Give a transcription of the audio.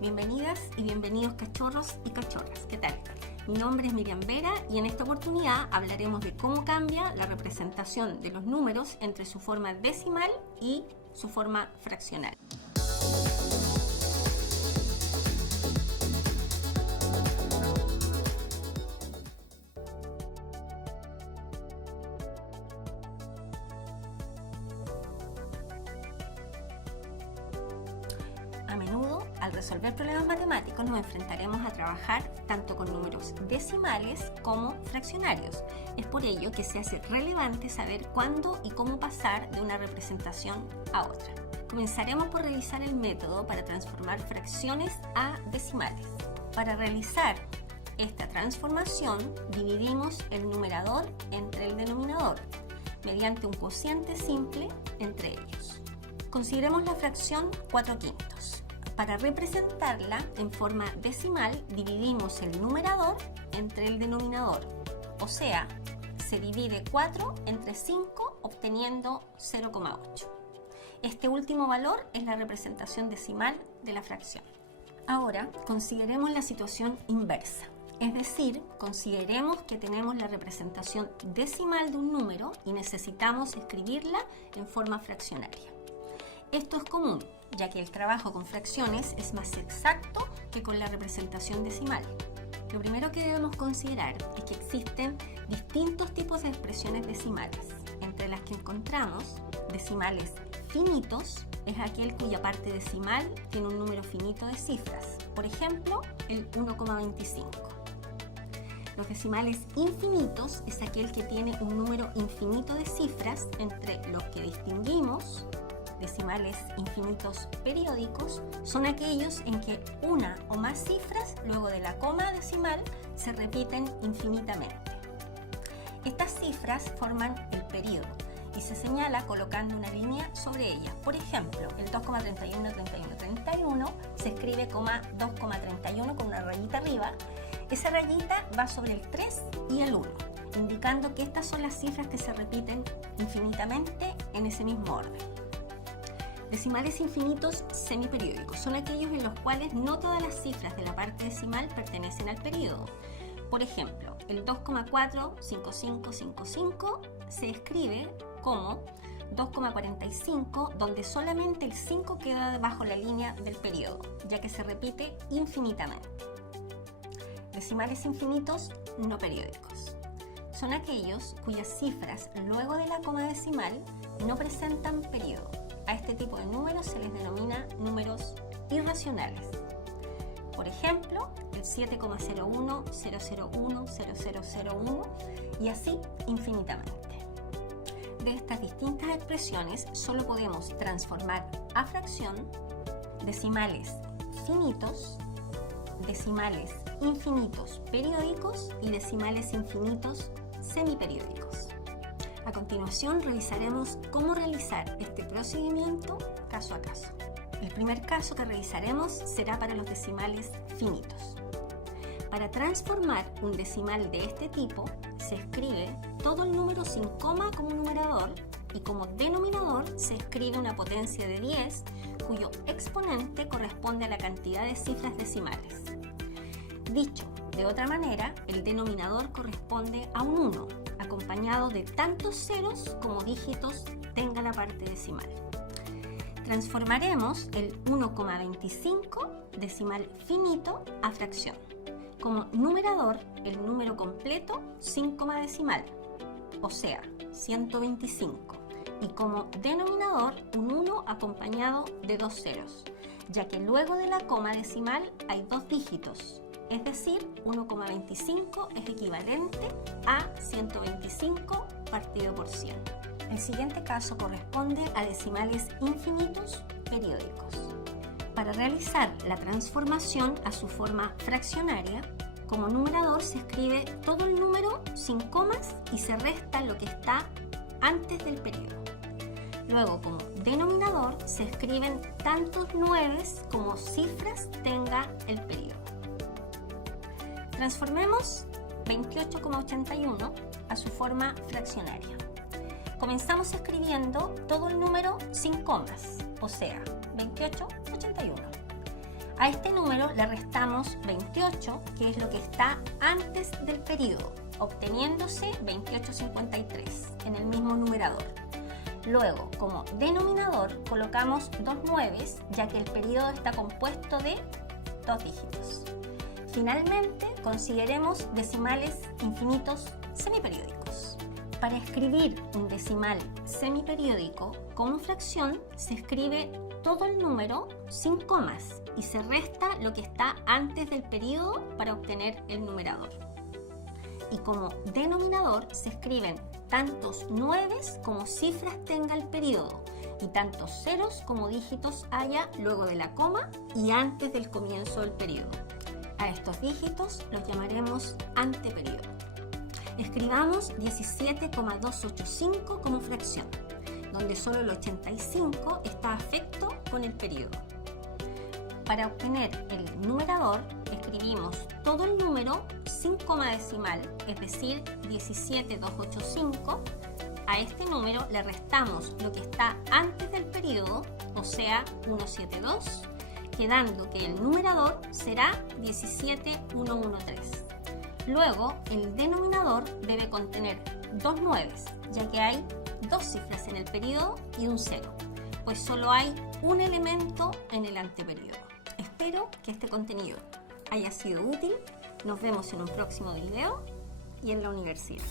Bienvenidas y bienvenidos cachorros y cachorras. ¿Qué tal? Mi nombre es Miriam Vera y en esta oportunidad hablaremos de cómo cambia la representación de los números entre su forma decimal y su forma fraccionaria. A menudo, al resolver problemas matemáticos, nos enfrentaremos a trabajar tanto con números decimales como fraccionarios. Es por ello que se hace relevante saber cuándo y cómo pasar de una representación a otra. Comenzaremos por revisar el método para transformar fracciones a decimales. Para realizar esta transformación, dividimos el numerador entre el denominador, mediante un cociente simple entre ellos. Consideremos la fracción 4/5. Para representarla en forma decimal, dividimos el numerador entre el denominador, o sea, se divide 4 entre 5 obteniendo 0,8. Este último valor es la representación decimal de la fracción. Ahora, consideremos la situación inversa, es decir, consideremos que tenemos la representación decimal de un número y necesitamos escribirla en forma fraccionaria. Esto es común, ya que el trabajo con fracciones es más exacto que con la representación decimal. Lo primero que debemos considerar es que existen distintos tipos de expresiones decimales, entre las que encontramos decimales finitos, es aquel cuya parte decimal tiene un número finito de cifras, por ejemplo, el 1,25. Los decimales infinitos es aquel que tiene un número infinito de cifras, entre los que distinguimos. Decimales infinitos periódicos son aquellos en que una o más cifras luego de la coma decimal se repiten infinitamente. Estas cifras forman el período y se señala colocando una línea sobre ellas. Por ejemplo, el 2,31 se escribe 2,31 con una rayita arriba. Esa rayita va sobre el 3 y el 1, indicando que estas son las cifras que se repiten infinitamente en ese mismo orden. Decimales infinitos semiperiódicos son aquellos en los cuales no todas las cifras de la parte decimal pertenecen al período. Por ejemplo, el 2,45555 se escribe como 2,45, donde solamente el 5 queda debajo la línea del período, ya que se repite infinitamente. Decimales infinitos no periódicos son aquellos cuyas cifras luego de la coma decimal no presentan período. A este tipo de números se les denomina números irracionales. Por ejemplo, el 7,0100100001 y así infinitamente. De estas distintas expresiones solo podemos transformar a fracción decimales finitos, decimales infinitos periódicos y decimales infinitos semiperiódicos. A continuación revisaremos cómo realizar este procedimiento caso a caso. El primer caso que revisaremos será para los decimales finitos. Para transformar un decimal de este tipo, se escribe todo el número sin coma como numerador y como denominador se escribe una potencia de 10 cuyo exponente corresponde a la cantidad de cifras decimales. Dicho de otra manera, el denominador corresponde a un 1, acompañado de tantos ceros como dígitos tenga la parte decimal. Transformaremos el 1,25 decimal finito a fracción. Como numerador, el número completo sin coma decimal, o sea, 125. Y como denominador, un 1 acompañado de dos ceros, ya que luego de la coma decimal hay dos dígitos. Es decir, 1,25 es equivalente a 125 partido por 100. El siguiente caso corresponde a decimales infinitos periódicos. Para realizar la transformación a su forma fraccionaria, como numerador se escribe todo el número sin comas y se resta lo que está antes del periodo. Luego, como denominador, se escriben tantos nueves como cifras tenga el periodo. Transformemos 28,81 a su forma fraccionaria. Comenzamos escribiendo todo el número sin comas, o sea, 28,81. A este número le restamos 28, que es lo que está antes del periodo, obteniéndose 2853 en el mismo numerador. Luego, como denominador, colocamos dos 9, ya que el periodo está compuesto de 2 dígitos. Finalmente, consideremos decimales infinitos semiperiódicos. Para escribir un decimal semiperiódico como fracción, se escribe todo el número sin comas y se resta lo que está antes del periodo para obtener el numerador. Y como denominador se escriben tantos 9 como cifras tenga el periodo y tantos ceros como dígitos haya luego de la coma y antes del comienzo del periodo. A estos dígitos los llamaremos anteperiodo. Escribamos 17,285 como fracción, donde solo el 85 está afecto con el periodo. Para obtener el numerador, escribimos todo el número sin coma decimal, es decir, 17285. A este número le restamos lo que está antes del periodo, o sea, 172, quedando que el numerador será 17113. Luego, el denominador debe contener dos 9, ya que hay dos cifras en el periodo y un 0, pues solo hay un elemento en el anteperiodo. Espero que este contenido haya sido útil. Nos vemos en un próximo video y en la universidad.